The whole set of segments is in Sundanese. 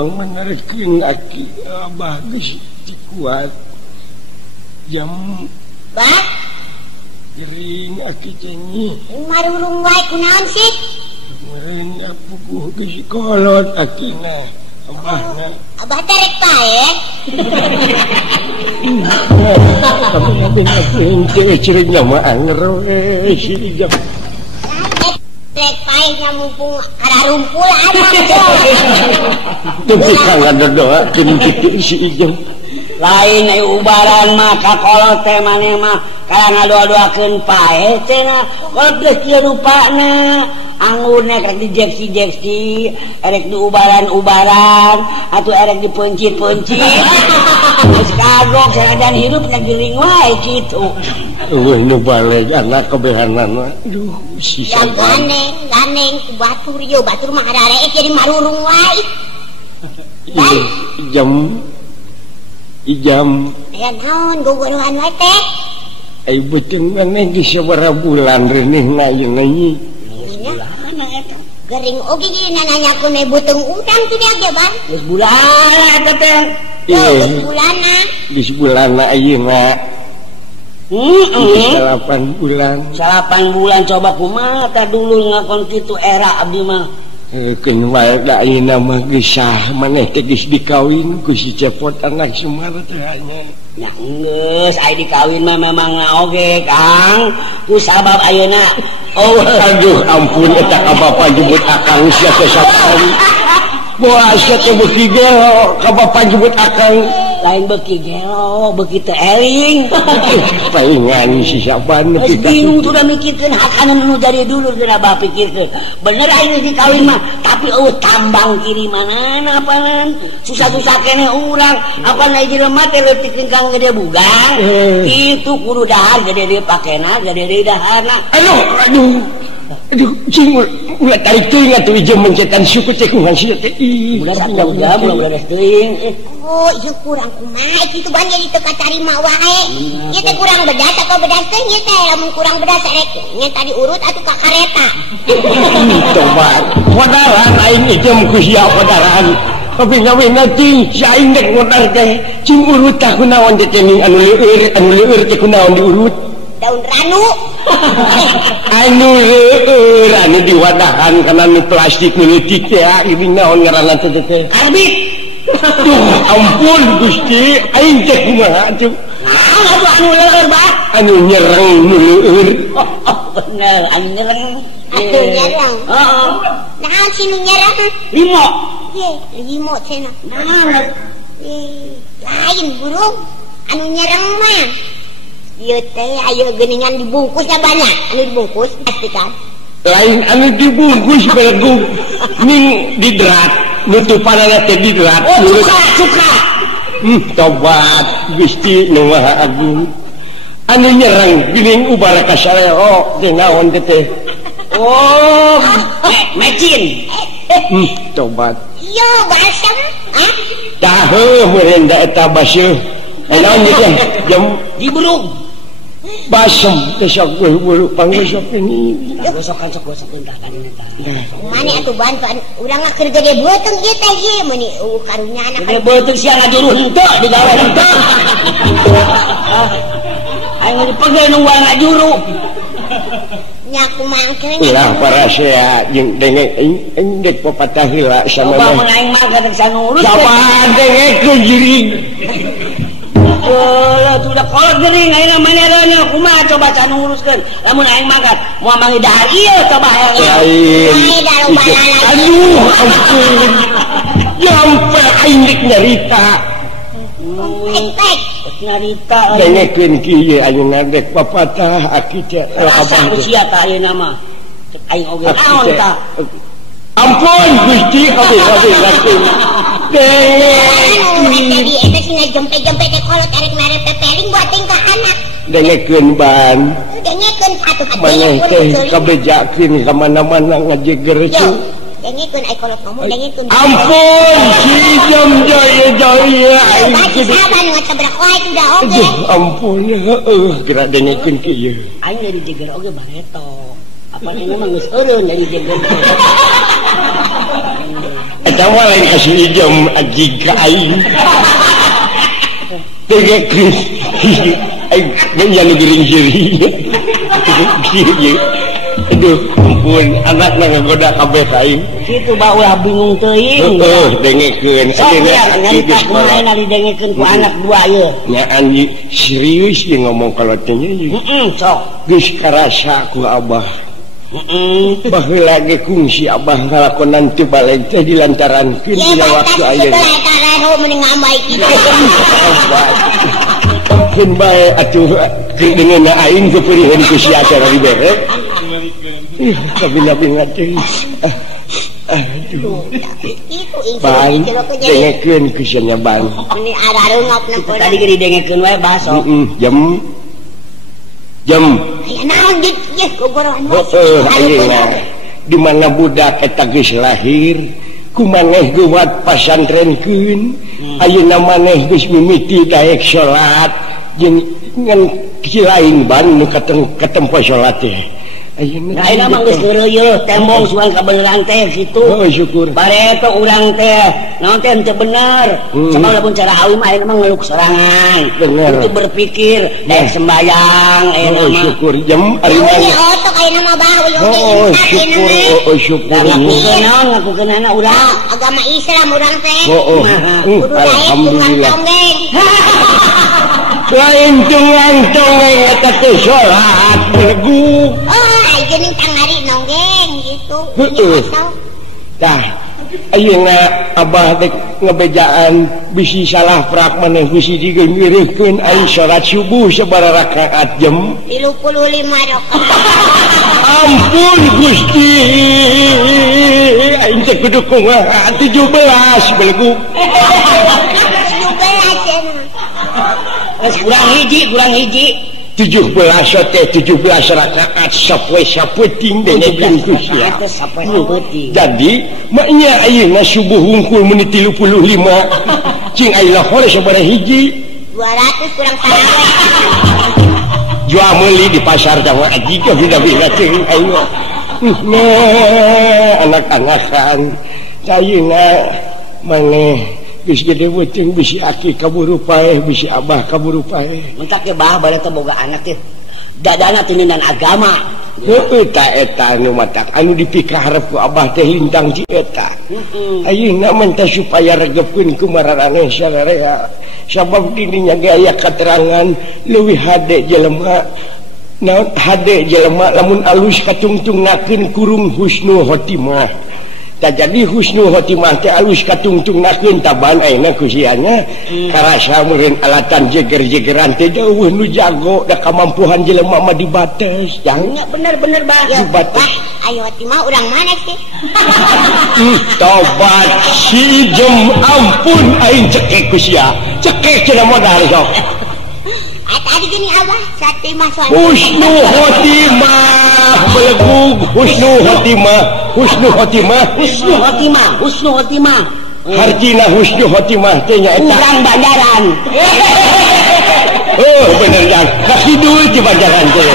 Menerking aki bagus kuat jam bah jering aki cenyi marurung wae kunaon sih meureun apukuh ke sikolot akina abahna abah terek pae tapi nanti ngeukeun ciri-cirinya mah anger we si jam terek pae nya mumpung rumpul ada tapi kagak ada doa si Ijam lain ubaran mah kakolot teh maneh mah kana ngadoa-doakeun pae cenah kolot geus kieu rupana angurna rek dijeksi-jeksi erek diubaran-ubaran atuh erek dipencit-pencit geus kagok sanajan hirup ngegiling wae kitu eueuh nu baleg anak kebehanana aduh si ganeng ku batur yo batur mah ararek jadi marurung wae Ijam ya naon gogorohan wae teh ai beuteung maneh geus sabaraha bulan reunih ngayeun bulana eta gering oge ge nanyakeun we beuteung udang teh dia ban geus bulana eta teh geus bulana geus bulana ayeuna 8 bulan coba kumaha teh dulu ngakon kitu era abdi mah keun wae da ayeuna mah geus sah maneh teh geus dikawin ku si cepot anak Sumar teh hanya nya geus aya dikawin mah memang oge Kang ku sabab ayeuna oh aduh ampun eta ka bapa jebut akang sia teh sakali boas teh beuki gelo ka bapa jebut akang lain beuki gelo beuki teh eling paingan si saban kita bingung tuh udah mikirkeun hakanan nu dari dulu geura bah pikirkeun bener ayeuna dikawin mah tapi eueuh tambang kirimanana apanan susah-susah keneh urang apana jelema teh leutikeun ka gede bugang kitu kudu dahar gede deui pakena gede deui daharna aduh cing ulah tarik teuing atuh ieu mencetan suku teh kumaha sia teh udah satu jam udah beres teuing oh ieu kurang kumaha kitu ban jadi teu kacarima wae ieu teh kurang bedas atau bedas teh ieu teh lamun kurang bedas rek nya tadi urut atuh ka kareta coba padaran aing ieu ku sia padaran tapi ngawina ting saing dek modal teh cing urut tah kunaon teh anu leueur teh kunaon diurut daun ranu. Anu anu diwadahan karena nu plastik nu leutik ya ini naon ngaranna teh teh karbit. Duh ampun Gusti aing teh kumaha atuh Anu leueur bah anu nyereng nu leueur bener anu nyereng Atuh nyereng heeh naon sih nu nyereng limo limo cenah naon lain burung anu nyereng mah ieu teh aya geuningan dibungkusnya banyak anu dibungkus pasti kan lain anu dibungkus belegu ning didrat nutupanana teh didrat suka tobat Gusti Nu Maha Agung anu nyerang geuning ubara ka sareo teh naon teh mecin tobat yo basem tah meureun da eta baseuh naon teh jam diburung basem teh sok bulu panggosok ini gosokan sok gosokeun tah kana mana atuh bantuan urang keur gede beuteung ieu teh ieu meuni karunya anak gede beuteung sia ngajuruh henteu digawe henteu aing dipegel nu wal ngajuru nya kumaha keur ulah parasea jeung dengek aing dek papatah heula sama coba mun aing mah kada bisa ngurus coba dengek ku jiring sudah kolot geuning ayeuna maneranya kumaha coba can nguruskeun lamun aing magat moal mangi dahar ieu coba lain aduh ampun nyampe aing dek nyarita nyarita dengekeun kieu ayeuna dek papatah aki teh abah sia ka ayeuna mah cek aing oge naon tah ampun Gusti abi ngerti jadi eta sing jempe-jempe teh kolot arek mere pepeling buat tingkah anak dengekeun ban dengekeun atuh maneh teh kabejakeun ka mana-mana ngajeger cu dengekeun ai kolot ngomong dengekeun ampun si jam jaya aing saban ngat sabrak wae udah oge ampun heueuh geura dengekeun kieu aing dari jeger oge bareto apa ini mah geus eureun dari jeger eta mah lain kasih jam ajiga aing dengekeun aing nyanu giring jeri kieu aduh ampun anak ngagoda kabeh aing kitu ba ulah bingung teuing dengekeun ayeuna nyarita kumaha na didengekeun ku anak dua ieu nya anji serius ye ngomong kalau teh sok geus karasa ku abah baheula ge kungsi abah ngalakonan teu balik teh dilantarankeun dina waktu ayeuna tarero mending ngambai kitu pun bae atuh dengan aing keperihun ku sia acara dibere kabina-bina teh aduh ban dengekeun ku sia ban ini arareungap na tadi geuning dengekeun wae basok jam aya naon dit ieu gogorohan ayeuna di mana budak eta geus lahir kumaneh guat pasantrenkeun ayeuna maneh geus mimiti daek salat jeung ngan kilain ban nu katempo salat teh nah ini mah geus geureuy tembong suang kabeneran teh kitu oh syukur bareto urang teh naon teh teu bener sabab lamun cara awi mah ayeuna mah ngeluk sorangan itu berpikir daek sembayang ayeuna mah syukur jam ari ini otok ayeuna mah bae syukur syukur ngakukeun anak urang agama Islam urang teh alhamdulillah lain tungang-tungang eta teh salat bergu geuning tangari nonggeng gitu tah ayeuna abah dek ngebejaan bisi salah prak maneh bisi digeureurkeun aing salat subuh sabaraha rakaat jam 35 rakaat ampun Gusti aing teh kudu kumaha 17 belegu 17 kurang hiji 17 teh 17 rakaat sapoe sapeting dengekeun ku sia jadi maknya ayeuna subuh hungkul menit 35 cing ayeuna hore sabaraha hiji 200 kurang taraweh jual meuli di pasar teh aji ka bida-bida teh ayeuna anak-anakan ayeuna maneh geus gede beuteung bisi aki kaburu paeh bisi abah kaburu paeh mentak ge bah bade teh boga anak teh dadana tininan agama. Eta anu matak anu dipikaharep ku Abah teh lintang ci eta. Ayeuna mah teh supaya regepkeun ku mararane sararea. Sabab dininya ge aya katerangan leuwih hade jelema. Naon hade jelema lamun alus katungtungnakeun kurung husnul khotimah. Tak jadi husnul khotimah teh alus katungtungnakeun taban ayeuna ku sianya karasa meureun alatan jeger-jegeran teh eueuh nu jago da kamampuhan jelema mah dibates yang bener Bah ya dibates ayo mah urang mana sih tobat si jem ampun aing cekek ku sia cekek cenah modal sok tadi gini Abah sate mah husnul khotimah belegug husnul khotimah hartina husnul khotimah teh nya eta urang Banjaran bener jan kakidul di Banjaran teh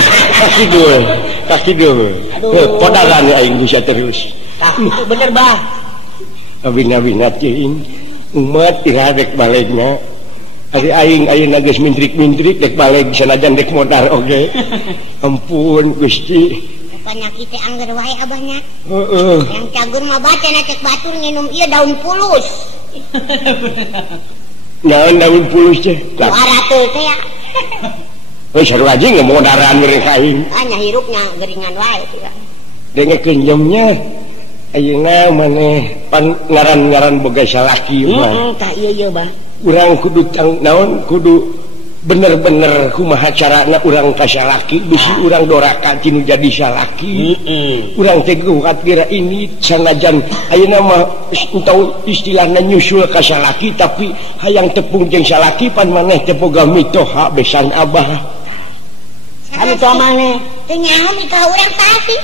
kakidul podalan aing bisa terus bener Bah abina cing umat iradek balegna hari aing ayeuna geus mintrik-mintrik dek baleg sanajan dek modar oge ampun Gusti penyakit teh anggar wae Abahnya yang cagur mah baca na cek batur nginum ieu daun pulus naon daun pulus teh waratul teh ya sarua aja ngemodaran mereka aing nya hirupnya geringan wae teh dengekeun jemnya ayeuna maneh pan ngaran-ngaran boga salaki mah tah ieu Bah urang kudu naon kudu bener-bener kumaha carana urang ka salaki bisi urang doraka tinu jadi salaki urang teh kuat kira ini sanajan ayeuna mah entau istilahna nyusul ka salaki tapi hayang tepung jeung salaki pan maneh teh boga mitoha besan Abah anu teu maneh teu nyaho mitoha urang pasti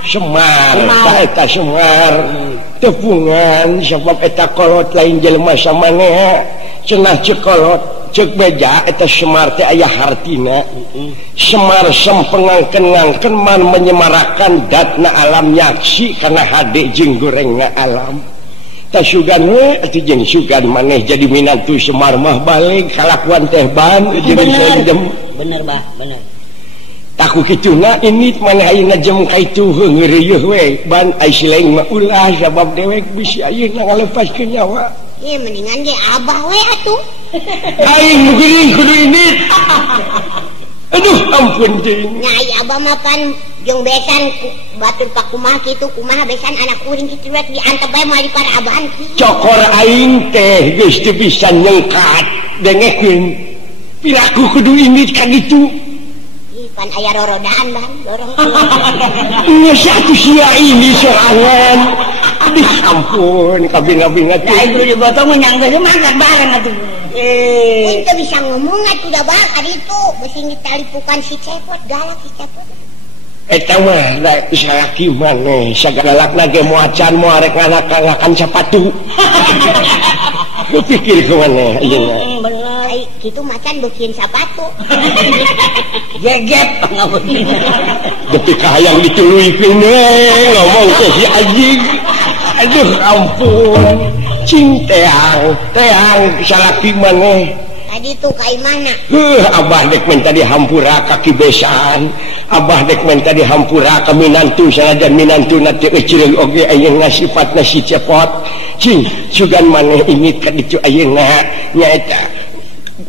Semar eta Semar tepungan sebab eta kolot lain jelema samaneh cenah cek kolot cek beja eta Semar teh aya hartina Semar sempengangkeun man menyemarakan datna alam nyaksi kana hade jeung gorengna alam ta sugan we atuh jeung sugan maneh jadi minantu Semar mah balik kalakuan teh ban jadi sendem bener Bah bener taku kituna ini mana ayeuna jem ka itu ngeureuh we ban ai sileng mah ulah sabab dewek bisi ayeuna ngalepaskeun nyawa ieu mendingan ge Abah we atuh aing nu geuning kudu ini aduh ampun ting nyai Abah mah pan jeung besan batur pakumaha kitu kumaha besan anak kuring kitu rek diantep bae moal dipar abahan cokor aing teh geus teu bisa nyengkat dengekeun piraku kudu ini ka kitu pan aya rorodaan Bang dorong satu sia ini serangan aduh ampun kabinga-binga teh aing kudu digotong menyang geus mangkat bareng atuh teu bisa ngomong atuh da Bang ari itu beusi ditalipukan si cepot galak si cepot eta mah da salaki maneh sagalakna ge moacan moal rek nganakan sapatu pikir ke mana ayeuna bener kitu macan beukeun sapatu gegep depi ka hayang dituluykeun ngomong ke si anjing aduh ampun cing teang salaki maneh tadi tuh ka imana Abah dek minta dihampura ka kibesan Abah dek minta dihampura ka minantu sanajan minantuna teu ecereug oge ayeuna sifatna si cepot cing sugan maneh ingit ka ditu ayeuna nyaeta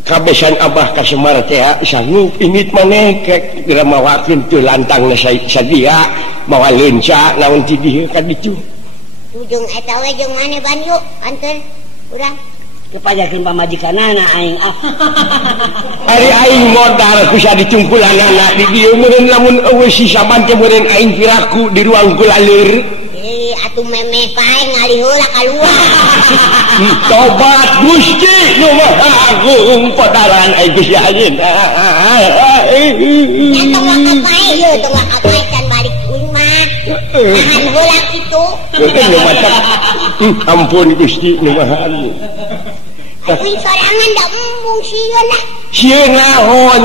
kabesan Abah ka Semar teh sanggup ingit maneh ke gramawakeun teu lantangna sadia mawa leunca naon ti dieu ka ditu ujung eta we jeung maneh ban yuk anteun urang kepajakeun pamajikanana aing ari aing modal bisa dicungkulanana di dieu meureun lamun eueuh si saban teh meureun aing piraku di ruang kulaleur atuh memeh pae ngali heula kaluar tobat Gusti nu Maha Agung padaran aing Gusti ayeuna nya tong laka pae yeuh tong laka pae can balik kuring mah nahan heula kitu nu matak ampun Gusti nu Maha Agung kuing sorangan da embung sieun lah sieun naon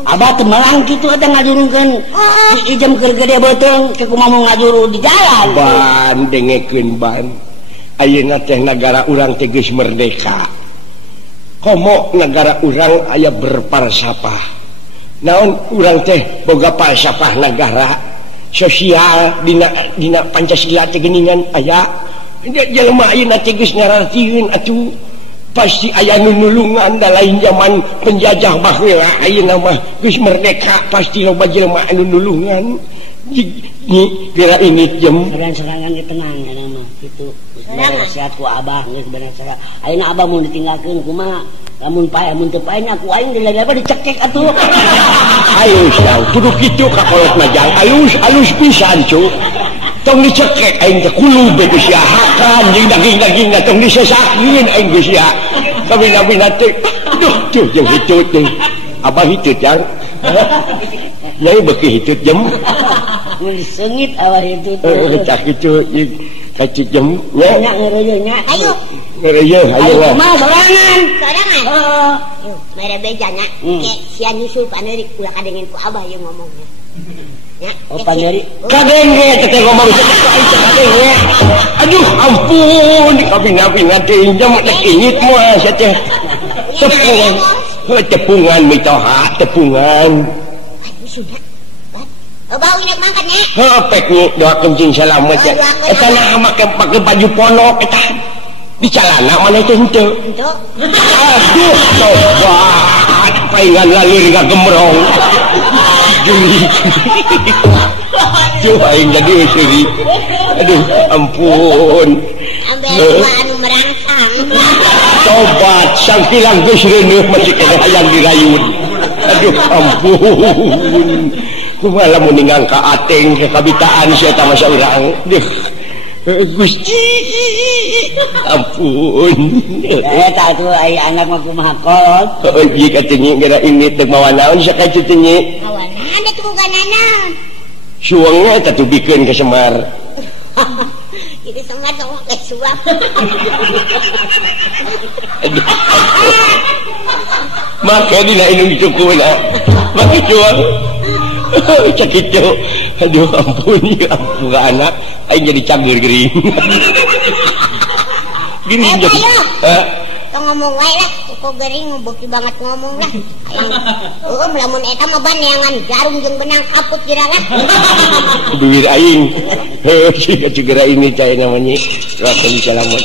Abah teu melang kitu eta ngajurungkeun ijem keur gede beuteung ke kumaha mau ngajuru di jalan ban dengekeun ban ayeuna teh nagara urang teh geus merdeka komo negara urang aya berparsapah naon urang teh boga falsafah negara sosial dina Pancasila teh geuningan aya jelema ayeuna teh geus ngarartieun atuh pasti aya nu nulungan da lain zaman penjajah baheula ayeuna mah geus merdeka pasti loba jelema anu nulungan ni kira ini jam serangan tenang mah kitu sehat ku abah geus bener cara ayeuna abah mun ditinggalkeun kumaha lamun payah mun teu payahna ku aing dilaba dicekek atuh alus tau kudu kitu ka kolot majang alus pisan cu tong dicekek aing teh kulub geus ya hakan jeung daging-dagingna tong disesakeun aing geus ya kabina-bina teh duh tuh jeung hitut teh abah hitut yang nyai beuki hitut jem mun disengit awah hitut cak kitu kacik jem nya ngeureuyeuh nya ayo ngeureuyeuh ayo mah sorangan heeh mere bejana sia nyusul panerik ulah kadengen ku abah yang ngomongnya ya panerik kadenge teh ngomong kadenge aduh ampun kabina-bina teh jam teh ingit moal sia teh tepungan mitoha tepungan sudah bau inek mangkatnya pek nih doakeun jeung salamet ya eta nah make baju ponok eta di calana mana teh henteu aduh tobat paingan lalir ngagemrong geuning tuh aing jadi seuri aduh ampun ambil anu merangsang tobat sang pilang geus reuneuh masih kena hayang dirayun aduh ampun kumaha lamun ningang ka ateng ke kabitaan sia eta mah saurang deh Gusti ampun eta tuh ai anak mah kumaha kolot heuh ieu katanya gara ini teu mawa naon sakacu teh nya awana da tuh ganana suangna eta tubikeun ka Semar itu Semar sok ke suap maka dina ini cukuna maka jual cak itu aduh ampun ya ampun anak aing jadi cager gering gini jadi tong ngomong wae lah kok gering beuki banget ngomong lah aing lamun eta mah baneangan jarum jeung benang kaput jiralah duwir aing heuh cigera ini cai namanya raten salamet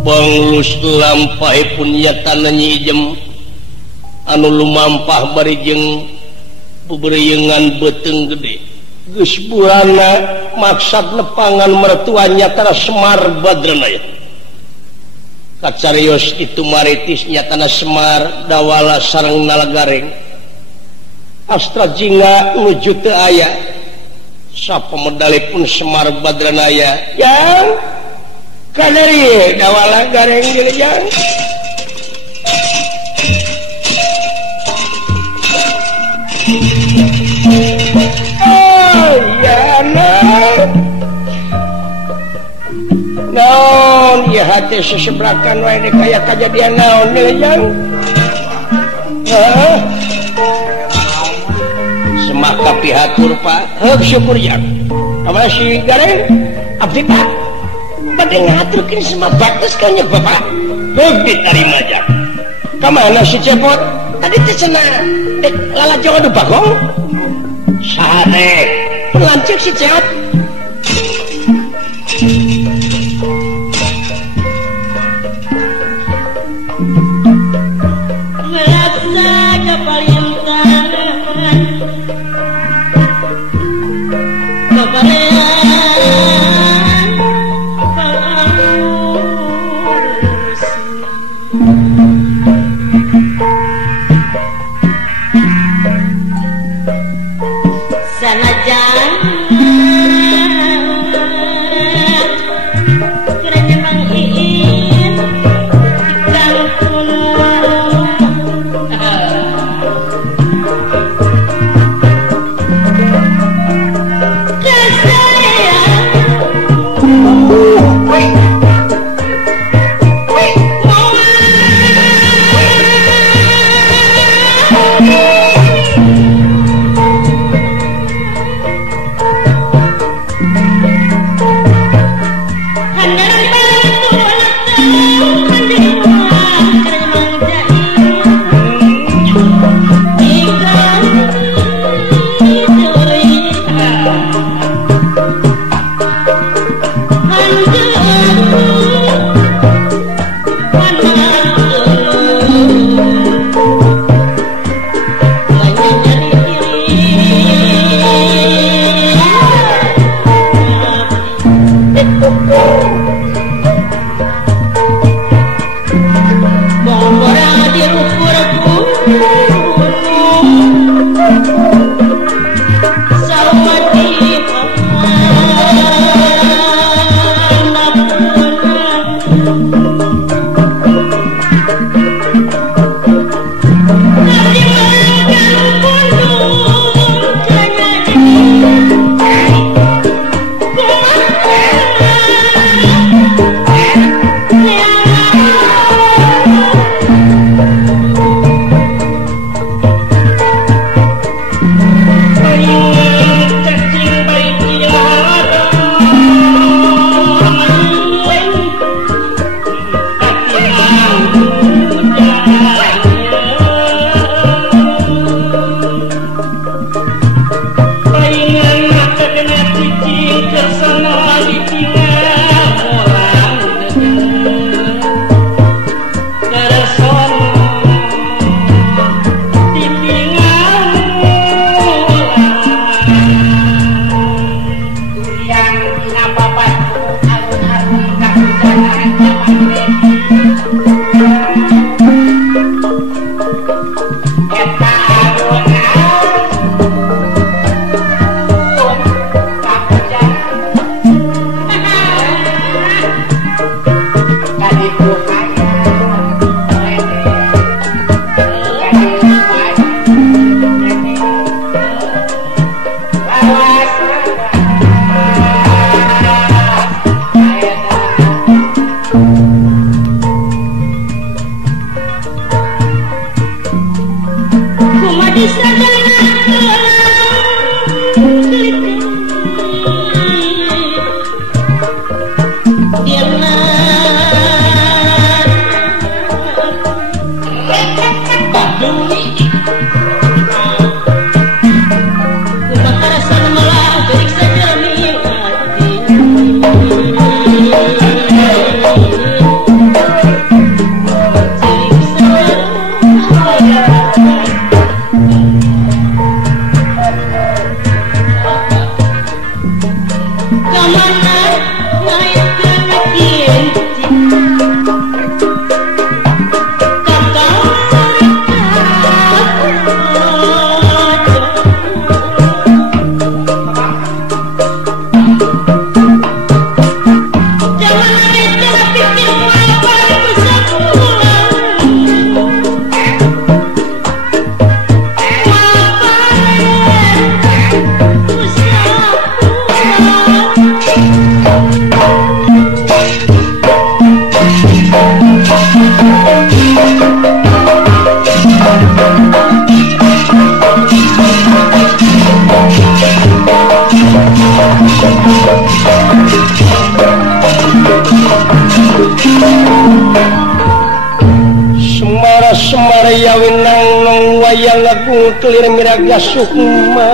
Banglus lampahe pun nyatan nyijem anu lumampah bari jeung bebereyengan beteng gede geus bulana maksad nepangan mertuanya tara Semar Badranaya kacarios itu maritis nyatana Semar dawala sareng nalagareng astra jingga nuju teu aya sapamedalipun Semar Badranaya yang kadari dawala gareng dilejang oh ya naon ya hati sesebrakan wae kaya kejadian naon dilejang semaka pihatur Pak heuk syukur yang kamana si gareng abdi Pak pada ngaturkan semua bagus kayaknya Bapak begitu tarima aja kemana si Cepot tadi tercena lala jangan ada bagong sare pelancik si Cepot merasa kepaling tangan kepaling sanajan Semara yawinang nang wayang aku kelir miraga sukma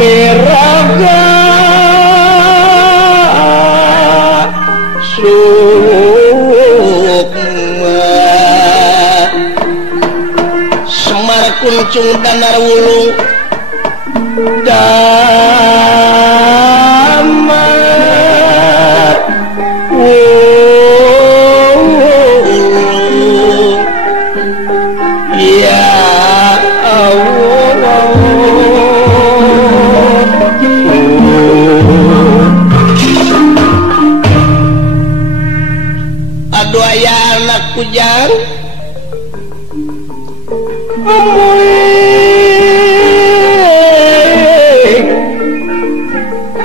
miraga sukma Semar kuncung danar wulu damat aduh ayah anak kujang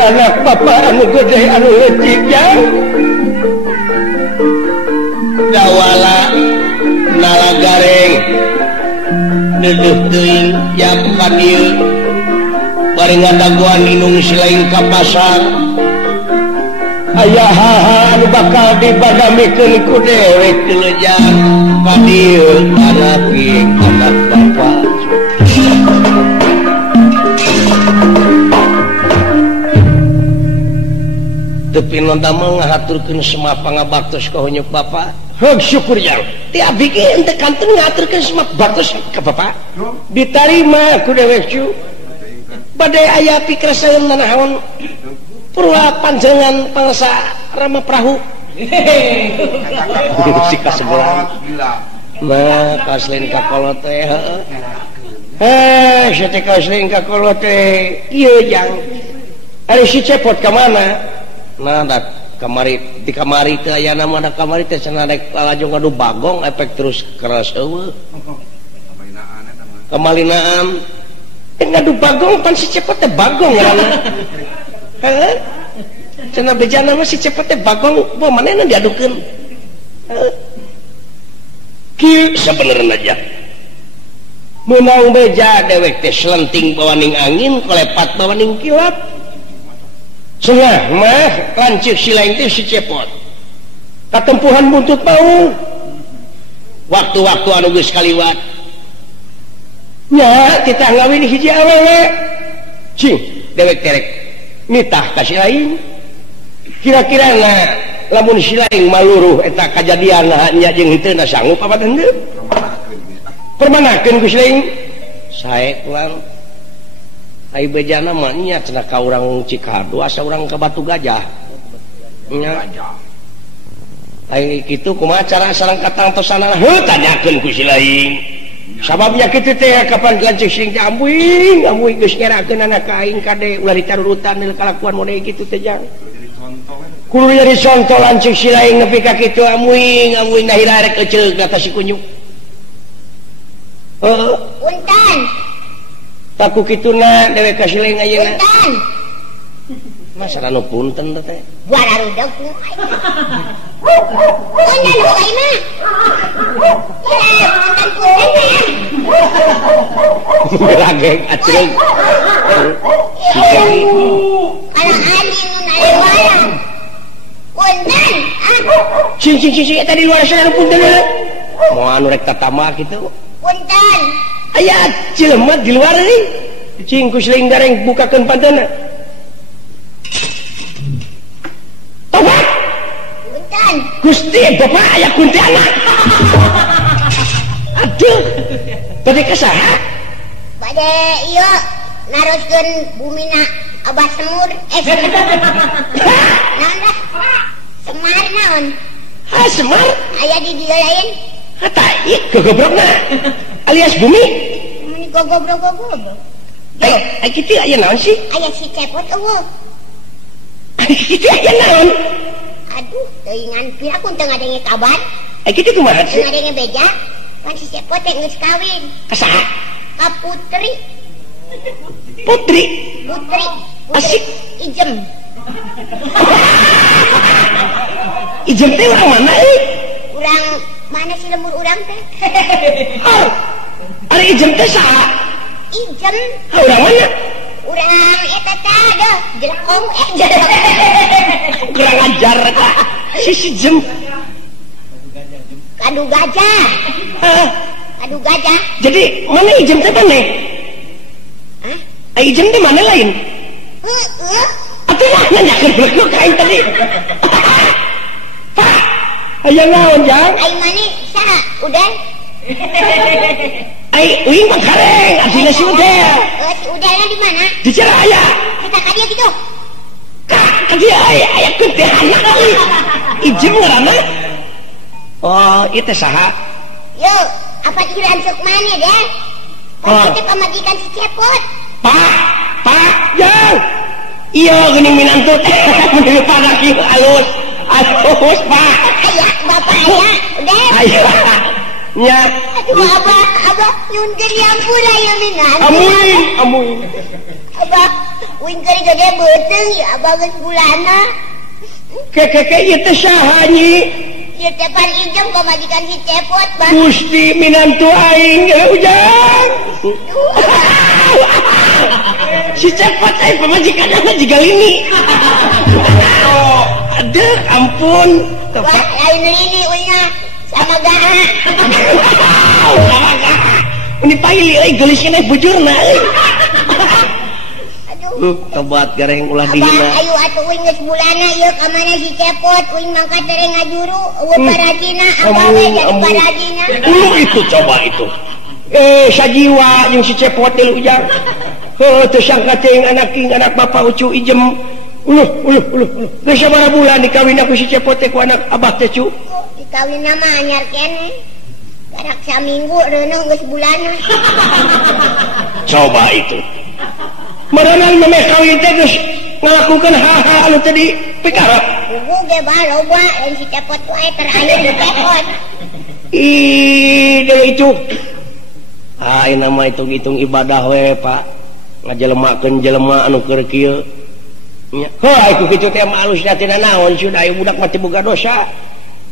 anak papa anu gede anu lecik jang dawala nala gareng dedeh teuing ya ka dieu bari ngadaguan inung silaing ka pasar aya hal anu bakal dibadamikeun ku dewek tilejang ka dieu anak bapa tapi nonda ngahaturkeun semua pangabaktos ka honyok bapa heug syukur jang ti abdi ge henteu kantun ngaturkeun semua baktos ka bapa ditarima ku dewek cu bade aya pikrasaeun nanaon purwa panjangan pangsa rama prahu si kasebelah mah kaslin ka kolot teh sate kaslin ka kolot teh ieu jang ari si cepot ka mana nah dak kamari di kamari teh aya nama da kamari teh cenah rek lajong adu bagong efek terus keras eueuh kamalinaan ngadu bagong pan si cepot teh bagong ngaranna heeh cenah bejana mah si cepot teh bagong poe manehna diadukeun kieu sabenerna aja meunang beja dewek teh selenting bawaning angin kolepat bawaning kilap sengah mah lancik silaing teh si cepot katempuhan buntut mau waktu-waktu anu geus kaliwat nya kita ngawin hiji awewe cing dewek terek nitah ka si lain kira-kira lamun si lain maluruh eta kajadian nya jeung henteu na sanggup apa henteu permanakeun ku si lain sae kulang ai bejana mah nya cenah ka urang Cikadu asa urang ka Batu Gajah nya ai kitu kumaha cara sareng katangtosanana heuh tanyakeun ku si lain sababnya kitu teh kapan lancik sing ambuing geus ngerakeun anak ka aing kade ulah ditarurutan deul kalakuan model kitu teh jang kudu jadi contoh lancik si lain nepi ka kitu ambuing nahira rek eceug kata si kunyuk punten taku kituna dewek ka si lain ayeuna punten masa anu punten teh buara rudeg punten mah ya punten Gerageng acreng. Kalau anjing nalewala. Punten, Sing eta di luar sana punten. Mau anu rek tatama kitu. punten. Aya cilemat di luar deui. Cing ku sering gareng bukakeun pantena. Tobat. Punten. Gusti Bapak aya kuntilanak. Aduh. Bade ka saha? Bade ieu naroskeun bumina Abah Semur. Naon dah? Semar naon? Ah, Semar. Aya di dieu lain. Hata ieu gogobrokna. Alias bumi. Mun gogobrok-gogobrok. Ai kitu aya naon sih? Aya si cepot eueuh. Ai kitu aya naon? Aduh, teuingan pira kun teu ngadenge kabar. Ai kitu kumaha Teu sih? ngadenge beja. Kan si cepot teh geus kawin. Ka saha? Ka Putri. Putri. Putri. Asik. Ijem. Ijem teh urang mana euy? Urang mana sih lembur urang teh? Oh. Ari ijem teh saha? Ijem. Ah, urang mana? Urang eta teh dah jelekong jelekong. Kurang ajar eta. Si jem. Kadu gajah. Hah? Kadu gajah. Jadi mana ijem teh mana? Hah? Ai ijem teh mana lain? Atuh lah nanyakeun blek kain tadi. Pak, aya naon jang? Ai mani saha? Udan? Ai uing mah kareng, asina si Udel. Si Udanna di mana? Di Ciraya. Kita ka dia gitu. Ka dia aya kuntilanak euy. Ijem ngaranna? Oh, ieu teh saha? Yo, apa dikira ansuk mana deh? Oh. Kita pamajikan si Cepot. Pak, jang. Iya geuning minantut. Menuju pada kieu alus. Alus, Pak. Aya, bapak aya. Udah. Aya. Nya. Aduh, abah, nyun geri ampun aya minantut. Amuin. Abah, wing geri gede beuteng ya abah geus bulana. Ke ieu teh saha nyi? Ieu teh pan ijem pamajikan si Cepot, Bang. Gusti minantu aing ge ujang. Si Cepot aing pamajikanna mah jiga lini. Aduh, ampun. Wah, lain lini unya sama gaha. Ini paili euy geulisna bujurna euy. Aduh. Tobat gareng ulah Abah, dihina. ayo atuh uing geus bulana ieu ka mana si Cepot, uing mangkat tere ngajuru, eueuh parajina, abah we jadi parajina. Itu coba itu. Sajiwa jeung si Cepot teh ujang. Teu sangka teh anak bapa ucu ijem. Uluh. Geus sabaraha bulan dikawin aku si Cepot teh ku anak abah teh cu. Dikawinna mah anyar keneh. Karak saminggu reuneuh geus bulana. Coba itu. Marangan memeh kawin teh geus ngalakukeun hal-hal anu teh dipikara. Ugu ge bah loba lain si Cepot wae terakhir di Cepot. Ide itu. Ini nama hitung-hitung ibadah we, Pak. Ngajelemakeun jelema anu keur kieu. Nya. Heuh, iku kitu teh mah alusna tina naon sudah aya budak mati boga dosa.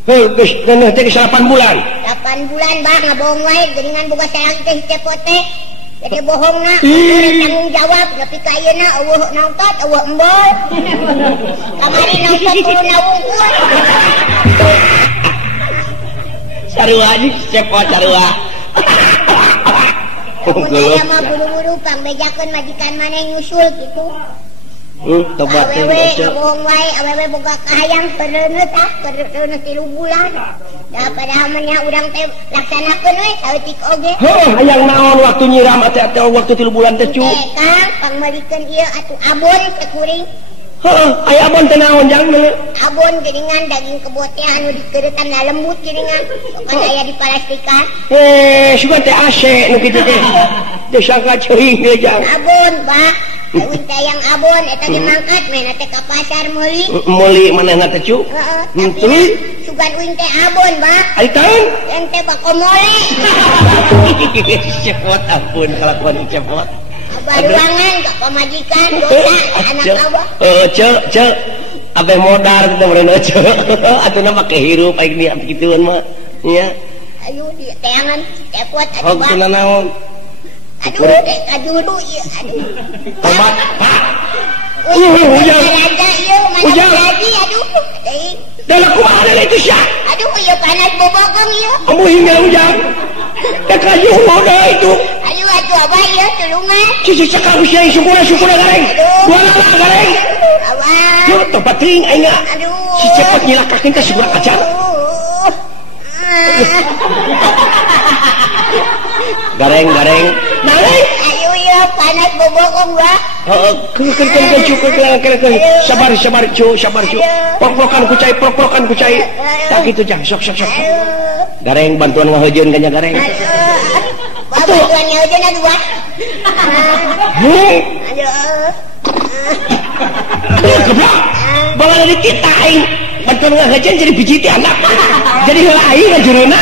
Heuh, geus neuneuh teh 8 bulan. 8 bulan bah ngabohong wae geuningan boga sayang teh si Cepot teh. Jadi bohongna, tanggung jawab nepi ka ayeuna eueuh nongtot, eueuh embol. Kamari nongtot kudu nawungkul. Sarua anjing Cepot sarua. Mun aya mah buru-buru pangbejakeun majikan maneh nyusul kitu. Tobat teh Awewe ngabohong wae, awewe boga kahayang pereuneuh tah, pereuneuh 3 bulan. Da padahal mah nya urang teh laksanakeun we saeutik oge. Heuh, hayang naon waktu nyiram atuh waktu 3 bulan teh cu. Kang, pangmalikeun ieu atuh abon sekuring. Heuh, aya abon teh naon jang bener. Abon geuningan daging kebo teh anu dikeuretan da lembut geuningan. Sokan aya di palastikan. Sugan teh AC nu kitu teh. Teu sangka ceuing ge jang. Abon, Pak. Euing teh yang abon eta ge mangkat mena teh ka pasar meuli. Meuli manehna teh cu. Heeh. Tuluy. Sugan uing teh abon, Pak. Ari taun. Ente bakomole. Cepot ampun kelakuan Cepot. Abah ruangan ka pamajikan dosa anak abah. Cek. Abeh modar kita meureun cek. Atuna make hirup aing di kitueun mah. Nya. Aduh di teangan cepot oh kena naon aduh aduh iya aduh tobat pak hujan aja iya mana jadi aduh dalam kumaha itu sya aduh iya panas bobokong iya kamu hingga hujan kayu udah itu aduh atuh abah iya tulungan cici cakap usia syukur gareng dua lala gareng abah yuk tobat ting aing aduh si cepet nyilakakin teh syukur ajar gareng naik ayo ya panas bobokong gua sabar cu prok-prokan ku cai tak gitu jang sok gareng bantuan ngahejeun kanya gareng bantuan ngahejeun dua aduh geblok bawa dari kita aing bantuan ngahejeun jadi biji ti anak jadi heula aing ngajureuna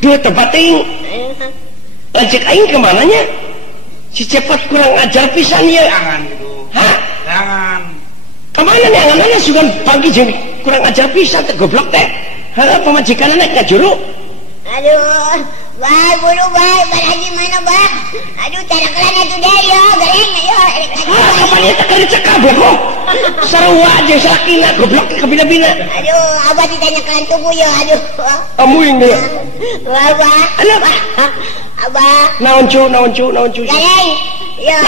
dua tempat ting lajek aing kemananya si cepet kurang ajar pisan ya jangan gitu hah? jangan kemana nih angan-angan sugan pagi jeng kurang ajar pisan teh goblok teh pemajikan anak ngajuru aduh bah bulu bah baraji mana bah aduh cara kelana tuh deh yo gareng yo kapan ya tak ada cekap kok sarua aja sakina goblok kebina-bina aduh abah ditanya kelan tubuh yo aduh kamu yang deh abah anak abah naon cu gareng yo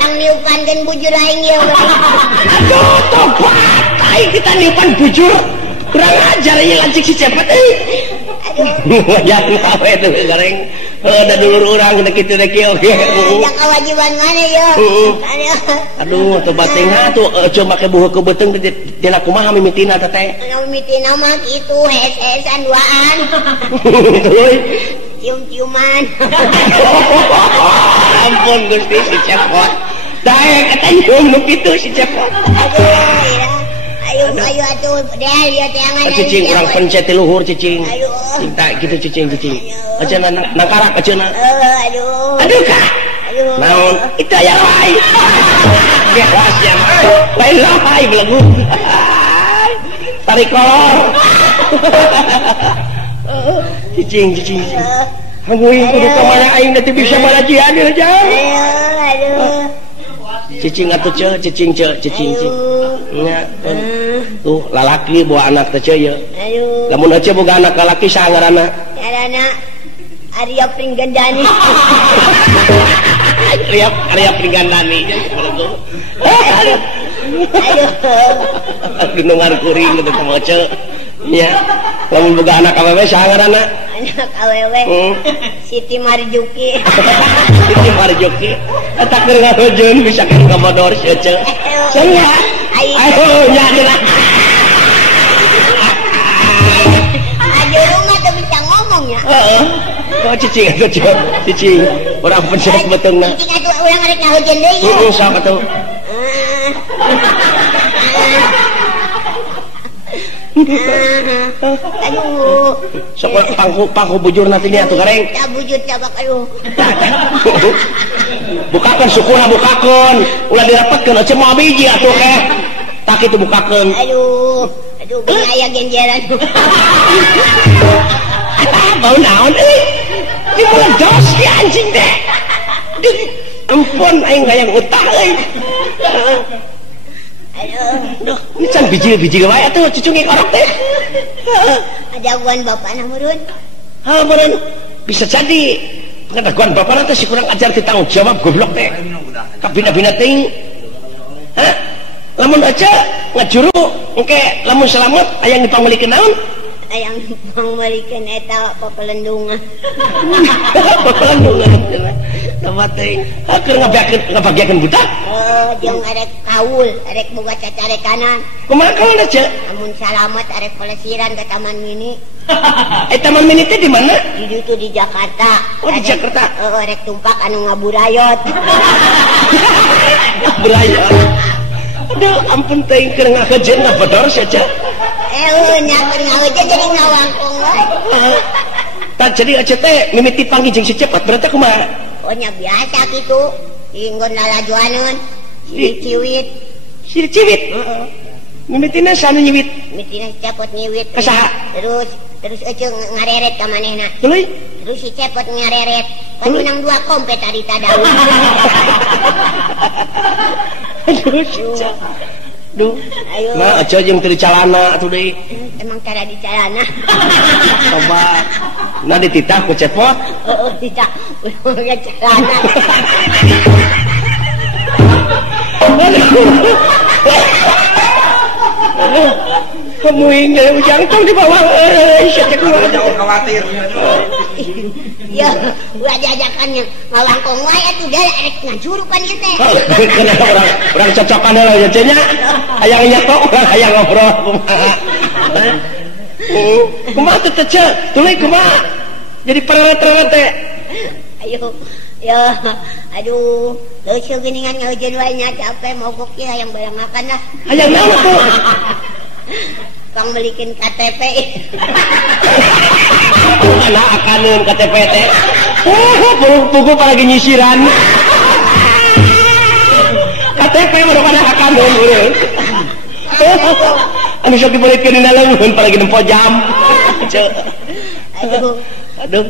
tang niupankeun bujur aing yo aduh tobat aing kita niupan bujur kurang ajar ya lancik si cepet jangan apa itu gareng ada dulur orang kena gitu deh kio ya kewajiban mana yo aduh tuh bating tuh coba ke buah kebeteng tidak kumaha mimitina teteh mimitina mah gitu hesan duaan cium-ciuman ampun gusti si cepot daek kata nyium nu kitu si cepot ayo atuh deh lihat teangan cicing urang pencet ti luhur cicing cinta gitu cicing aja nangkarak aja aduh kak naon itu aya lain bewas ya lain lain belegu tarik kolor cicing kamu yang kudu kemana aing nanti bisa malajian aja aduh cicing atuh cicing nya tuh lalaki bawa anak teh ce ya lamun aja boga anak lalaki sangaranna ngaranna Arya Pringgandani Arya Pringgandani aduh nungan kuring gitu sama ce nya lamun boga anak awewe sangaranna anak awewe Siti Marjuki tak keur ngahojeun bisa keur ngamodor sia ce saya ayo nya cenah ayo mah teu bisa ngomong ya oh cicing atuh cicing urang pencet betengna cicing atuh urang arek ngahojeun deui heeh sama tuh aduh sok pangku bujur nanti nih atuh gareng tak bujur cabak aduh bukakan sukuna bukakan ulah dirapatkeun ece moal biji atuh keh tak itu bukakan aduh bener aya genjeran bau naon ini meledos ki anjing teh ampun aing hayang utah aduh ini can biji wae atuh cucungi korok teh ada gangguan bapana meureun meureun bisa jadi pengetahuan bapana teh si kurang ajar ditanggung jawab goblok teh kabina-bina teuing lamun aja ngajuru engke lamun selamat aya dipanggulikeun naon yang panggulikeun eta papelendungan tempat teh keur ngabagiakeun budak jeung arek kaul arek boga cacarekanan kumaha kaul aja lamun salamet arek pelesiran ke taman mini taman mini teh di mana di ditu di Jakarta di Jakarta arek tumpak anu ngaburayot aduh ampun teh keur ngahejeun ngabodor saja nya keur ngahejeun jadi ngawangkong wae tak jadi aja teh mimiti panggih jeung si cepet berarti kumaha oh nya biasa kitu inggon lalajuaneun ciwit ciwit Mimitina sana nyiwit. Mimitina cepot nyiwit. Kasaha? Terus ece ngareret ka manehna. Tuluy. Terus si cepot ngareret. Kan menang 2 kompet hari tadaw. Aduh, cica. Duh. Ayo. Nah, aja jeung teu dicalana atuh deui. Emang cara dicalana. Coba. Nah dititah ku cepot. Heeh, dititah. Ulah calana. Kamu ini ujang tong di bawah saya jauh khawatir ya udah diajakannya ngalangkong wae atuh da rek ngajurukan ieu teh kenapa orang cocokan heula ya cenah aya nyatok urang aya ngobrol kumaha teh teh tuluy kumaha jadi pereret-pereret teh ayo ya aduh leuceuk geuningan ngeujeun wae nya capek mogok ya yang barang makan lah hayang naon tuh Kang belikin KTP mana akaneun KTP teh buku lagi nyisiran KTP baru pada akaneun urang anu sok dibelikeun dina leungeun lagi nempo jam aduh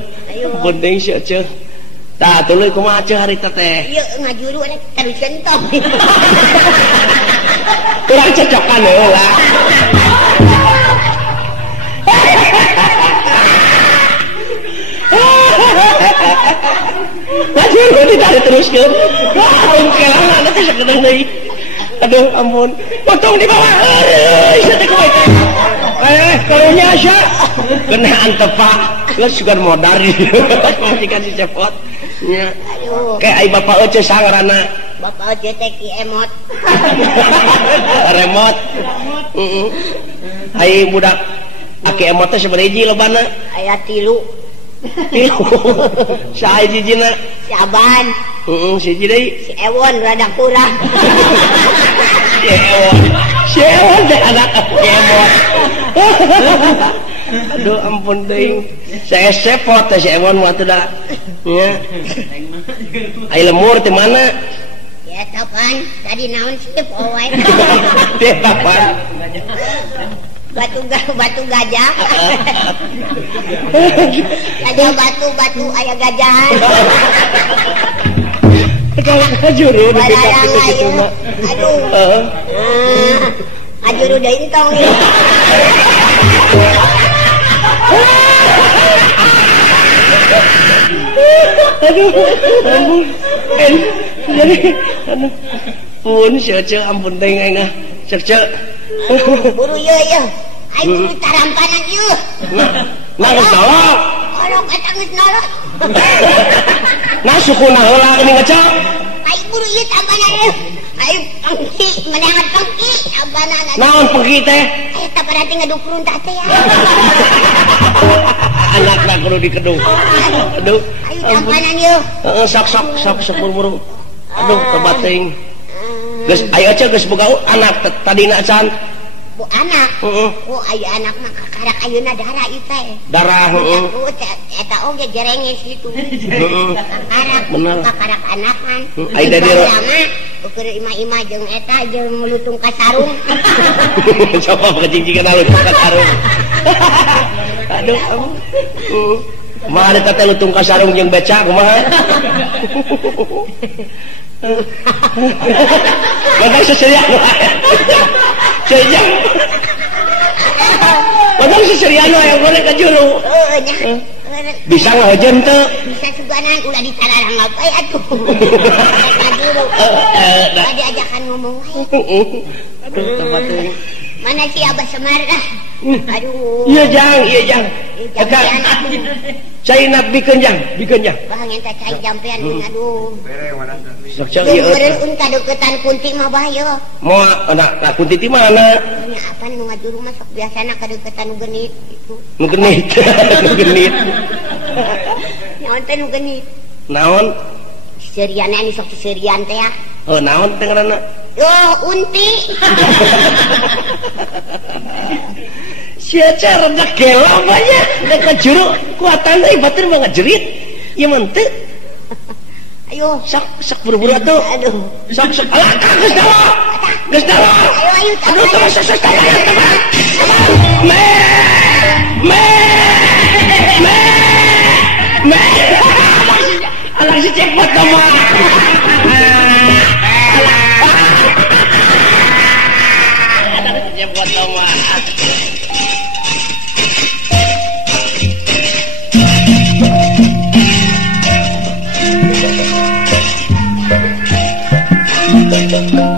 bondeng sia ceuh tah tuluy kumaha ceuh harita teh ieu ngajuru rek terus centong urang cocokan heula ngajuru ditarik teruskeun ungkelan nanti sakedeung deui aduh ampun potong di bawah sia teh kumaha karunya asa kenaan tepak geus sugan modar majikan si cepot nya kayak ai bapak eueuh sangarana bapak eueuh teh ki emot remote ai budak aki emot teh sabaraha hiji lobana aya 3 saha hijina si Aban si hiji deui si Ewon rada kurang si Ewon teh anak si Ewon aduh ampun deui saya sepot teh si Ewon mah teh da nya ai lemur teh mana ya tapan tadi naon sih poe teh tapan batu gajah gajah batu aya gajahan kajuru di dekat itu mah aduh kajuru deui entong ieu aduh ampun jadi anu pun ceuh ampun teh engah cek buru ieu ai buru tarampanan ieu nah geus nolok nolok eta geus nolok nah sukuna heula geuning ngecak ai buru ieu tarampanan ieu ai pengki meneangan pengki abanana naon pengki teh eta berarti ngadukun tah teh ya anakna kudu dikedung aduh ayo tarampanan ieu heeh sok buru-buru aduh kebating geus aya aja geus boga anak tadina can bu anak oh aya anak mah kakarak ayeuna darah ieu teh darah eta oge jerenges gitu kakarak anak kan ai da diro ukur ima-ima jeung eta jeung lutung ka sarung coba kejingkingan lutung ka sarung aduh mah ada teh lutung ka sarung jeung beca kumaha Padahal seserian Sejam Padahal seserian yang boleh ke juru bisa ngajen tuh bisa suganan udah ditararang apa ya tuh diajakan ngomong aduh tempat tuh mana si Abah Semar aduh iya jang cai bikeun jang bahang enta cai jampean aduh sok cai ieu meureun kadeuketan kunti mah bahaya moal anak kunti ti mana nya apa nu ngajuru mah sok biasana kadeuketan nu genit itu nu genit naon teh nu genit naon serian ani sok serian teh ya oh naon teh ngaranna yo unti sia cara rada gelo banyak da kajuru kuatan euy batur mah ngajerit ieu mah teu ayo sok buru-buru atuh aduh sok alah geus dawa Geus dulu. Ayo Aduh teman sesuai teman. Me. Alang si cepot teman. Alang si cepot teman. Thank you.